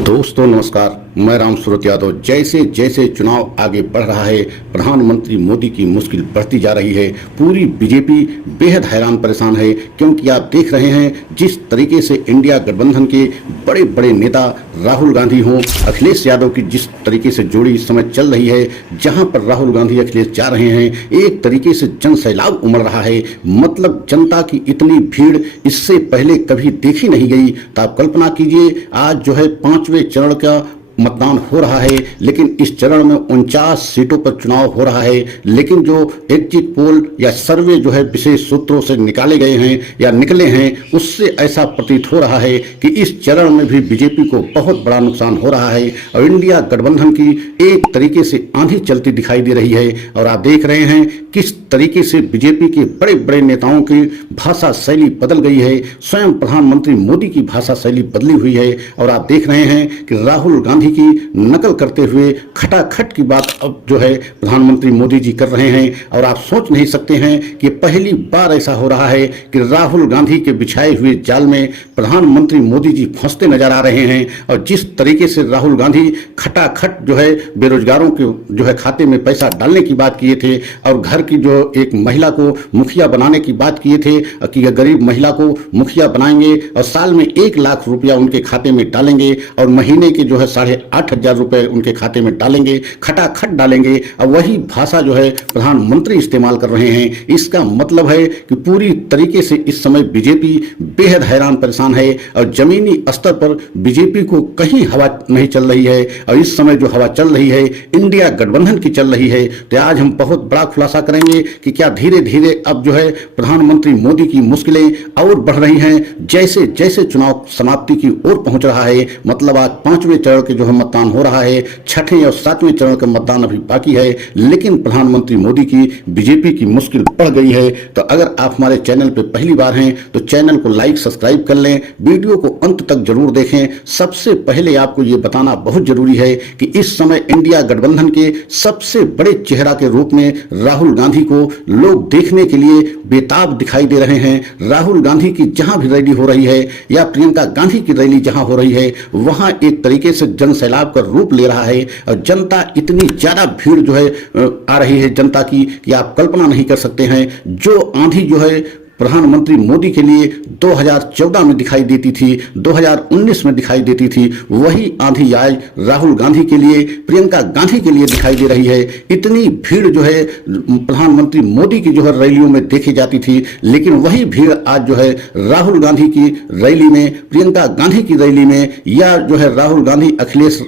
दोस्तों नमस्कार, मैं राम सूरत यादव। जैसे जैसे चुनाव आगे बढ़ रहा है, प्रधानमंत्री मोदी की मुश्किल बढ़ती जा रही है। पूरी बीजेपी बेहद हैरान परेशान है, क्योंकि आप देख रहे हैं जिस तरीके से इंडिया गठबंधन के बड़े बड़े नेता राहुल गांधी हों, अखिलेश यादव की जिस तरीके से जोड़ी इस समय चल रही है, जहां पर राहुल गांधी अखिलेश जा रहे हैं, एक तरीके से जन सैलाब उमड़ रहा है। मतलब जनता की इतनी भीड़ इससे पहले कभी देखी नहीं गई। तो आप कल्पना कीजिए, आज जो है 5वें चरण का मतदान हो रहा है, लेकिन इस चरण में 49 सीटों पर चुनाव हो रहा है। लेकिन जो एग्जिट पोल या सर्वे जो है विशेष सूत्रों से निकाले गए हैं या निकले हैं, उससे ऐसा प्रतीत हो रहा है कि इस चरण में भी बीजेपी को बहुत बड़ा नुकसान हो रहा है और इंडिया गठबंधन की एक तरीके से आंधी चलती दिखाई दे रही है। और आप देख रहे हैं किस तरीके से बीजेपी के बड़े बड़े नेताओं की भाषा शैली बदल गई है। स्वयं प्रधानमंत्री मोदी की भाषा शैली बदली हुई है और आप देख रहे हैं कि राहुल गांधी की नकल करते हुए खटाखट की बात अब जो है प्रधानमंत्री मोदी जी कर रहे हैं। और आप सोच नहीं सकते हैं कि पहली बार ऐसा हो रहा है कि राहुल गांधी के बिछाए हुए जाल में प्रधानमंत्री मोदी जी फंसते नजर आ रहे हैं। और जिस तरीके से राहुल गांधी खटाखट जो है बेरोजगारों के जो है खाते में पैसा डालने की बात किए थे और घर की जो एक महिला को मुखिया बनाने की बात किए थे कि गरीब महिला को मुखिया बनाएंगे और साल में 1 लाख रुपया उनके खाते में डालेंगे और महीने के जो है 8,500 रुपए उनके खाते में डालेंगे, खटाखट डालेंगे। और वही भाषा जो है प्रधानमंत्री इस्तेमाल कर रहे हैं। इसका मतलब है कि पूरी तरीके से इस समय बीजेपी बेहद हैरान परेशान है और जमीनी स्तर पर बीजेपी को कहीं हवा नहीं चल रही है। और इस समय जो हवा चल रही है इंडिया गठबंधन की चल रही है। तो आज हम बहुत बड़ा खुलासा करेंगे कि क्या धीरे धीरे अब जो है प्रधानमंत्री मोदी की मुश्किलें और बढ़ रही हैं, जैसे जैसे चुनाव समाप्ति की ओर पहुंच रहा है। मतलब आज 5वें चरण के जो है मतदान हो रहा है, 6ठे और 7वें चरण का मतदान अभी बाकी है, लेकिन प्रधानमंत्री मोदी की बीजेपी की मुश्किल बढ़ गई है। तो अगर आप हमारे चैनल पर पहली बार हैं तो चैनल को लाइक सब्सक्राइब कर लें, वीडियो को अंत तक जरूर देखें। सबसे पहले आपको यह बताना बहुत जरूरी है कि इस समय इंडिया गठबंधन के सबसे बड़े चेहरा के रूप में राहुल गांधी को लोग देखने के लिए बेताब दिखाई दे रहे हैं। राहुल गांधी की जहां भी रैली हो रही है या प्रियंका गांधी की रैली जहां हो रही है, वहां एक तरीके से जन सैलाब का रूप ले रहा है और जनता इतनी ज्यादा भीड़ जो है आ रही है जनता की कि आप कल्पना नहीं कर सकते हैं। जो आंधी जो है प्रधानमंत्री मोदी के लिए 2014 में दिखाई देती थी, 2019 में दिखाई देती थी, वही आंधी आज राहुल गांधी के लिए, प्रियंका गांधी के लिए दिखाई दे रही है। इतनी भीड़ जो है प्रधानमंत्री मोदी की जो है रैलियों में देखी जाती थी, लेकिन वही भीड़ आज जो है राहुल गांधी की रैली में, प्रियंका गांधी की रैली में या जो है राहुल गांधी अखिलेश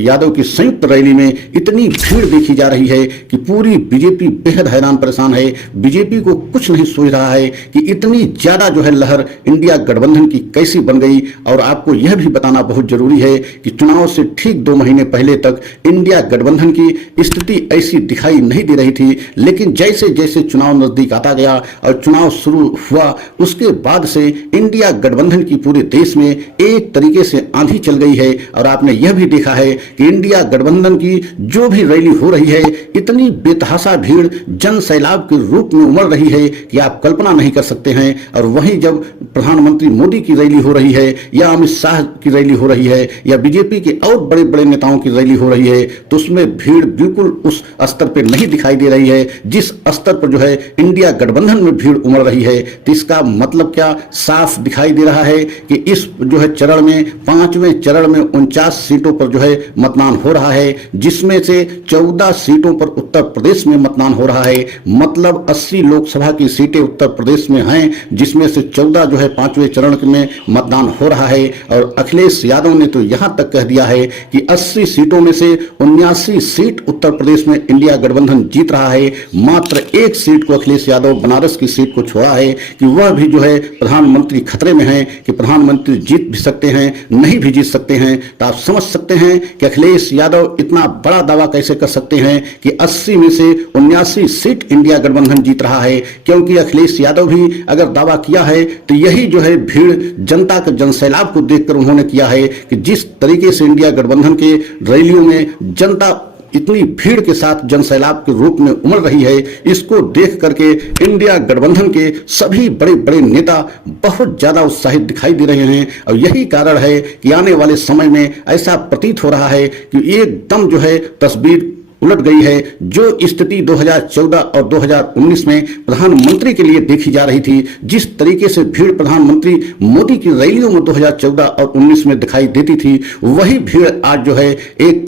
यादव की संयुक्त रैली में इतनी भीड़ देखी जा रही है कि पूरी बीजेपी बेहद हैरान परेशान है। बीजेपी को कुछ नहीं सूझ रहा है कि इतनी ज्यादा जो है लहर इंडिया गठबंधन की कैसी बन गई। और आपको यह भी बताना बहुत जरूरी है कि चुनाव से ठीक 2 महीने पहले तक इंडिया गठबंधन की स्थिति ऐसी दिखाई नहीं दे रही थी, लेकिन जैसे जैसे चुनाव नजदीक आता गया और चुनाव शुरू हुआ, उसके बाद से इंडिया गठबंधन की पूरे देश में एक तरीके से आंधी चल गई है। और आपने यह भी देखा है कि इंडिया गठबंधन की जो भी रैली हो रही है, इतनी बेतहाशा भीड़ जन सैलाब के रूप में उमड़ रही है कि आप कल्पना नहीं कर सकते हैं। और वहीं जब प्रधानमंत्री मोदी की रैली हो रही है या अमित शाह की रैली हो रही है या बीजेपी के और बड़े बड़े नेताओं की रैली हो रही है, तो उसमें भीड़ बिल्कुल उस स्तर पर नहीं दिखाई दे रही है जिस स्तर पर जो है इंडिया गठबंधन में भीड़ उमड़ रही है। तो इसका मतलब क्या साफ दिखाई दे रहा है कि इस जो है चरण में, 5वें चरण में 49 सीटों पर जो है मतदान हो रहा है, जिसमें से 14 सीटों पर उत्तर प्रदेश में मतदान हो रहा है। मतलब 80 लोकसभा की सीटें उत्तर प्रदेश में हैं, जिसमें से 14 जो है 5वें चरण में मतदान हो रहा है। और अखिलेश यादव ने तो यहां तक कह दिया है कि 80 सीटों में से 79 सीट उत्तर प्रदेश में इंडिया गठबंधन जीत रहा है। मात्र 1 सीट को अखिलेश यादव, बनारस की सीट को छोड़ा है कि वह भी जो है प्रधानमंत्री खतरे में है कि प्रधानमंत्री जीत भी सकते हैं, नहीं भी जीत सकते हैं। तो आप समझ सकते हैं कि अखिलेश यादव इतना बड़ा दावा कैसे कर सकते हैं कि 80 में से 79 सीट इंडिया गठबंधन जीत रहा है। क्योंकि अखिलेश यादव भी अगर दावा किया है तो यही जो है भीड़ जनता के जनसैलाब को देखकर उन्होंने किया है कि जिस तरीके से इंडिया गठबंधन के रैलियों में जनता इतनी भीड़ के साथ जनसैलाब के रूप में उमड़ रही है, इसको देख करके इंडिया गठबंधन के सभी बड़े बड़े नेता बहुत ज्यादा उत्साहित दिखाई दे रहे हैं। और यही कारण है कि आने वाले समय में ऐसा प्रतीत हो रहा है कि एकदम जो है तस्वीर उलट गई है। जो स्थिति 2014 और 2019 में प्रधानमंत्री के लिए देखी जा रही थी, जिस तरीके से भीड़ प्रधानमंत्री मोदी की रैलियों में 2014 और 19 में दिखाई देती थी, वही भीड़ आज जो है एक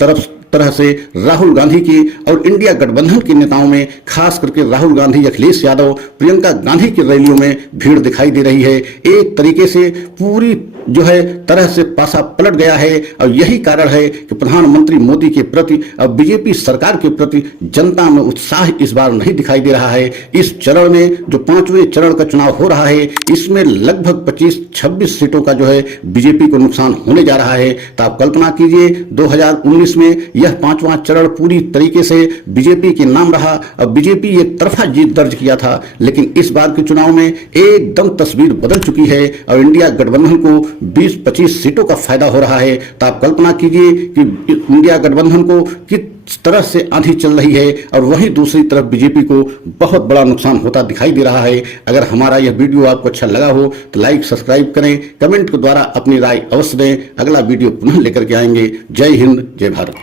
तरह से राहुल गांधी की और इंडिया गठबंधन के नेताओं में, खास करके राहुल गांधी, अखिलेश यादव, प्रियंका गांधी की रैलियों में भीड़ दिखाई दे रही है। एक तरीके से पूरी जो है तरह से पासा पलट गया है। और यही कारण है कि प्रधानमंत्री मोदी के प्रति और बीजेपी सरकार के प्रति जनता में उत्साह इस बार नहीं दिखाई दे रहा है। इस चरण में जो 5वें चरण का चुनाव हो रहा है, इसमें लगभग 25-26 सीटों का जो है बीजेपी को नुकसान होने जा रहा है। तो आप कल्पना कीजिए 2019 में यह 5वां चरण पूरी तरीके से बीजेपी के नाम रहा और बीजेपी एक तरफा जीत दर्ज किया था। लेकिन इस बार के चुनाव में एकदम तस्वीर बदल चुकी है और इंडिया गठबंधन को 20-25 सीटों का फायदा हो रहा है। तो आप कल्पना कीजिए कि इंडिया गठबंधन को किस तरह से आंधी चल रही है और वहीं दूसरी तरफ बीजेपी को बहुत बड़ा नुकसान होता दिखाई दे रहा है। अगर हमारा यह वीडियो आपको अच्छा लगा हो तो लाइक सब्सक्राइब करें, कमेंट के द्वारा अपनी राय अवश्य दें। अगला वीडियो पुनः लेकर के आएंगे। जय हिंद, जय भारत।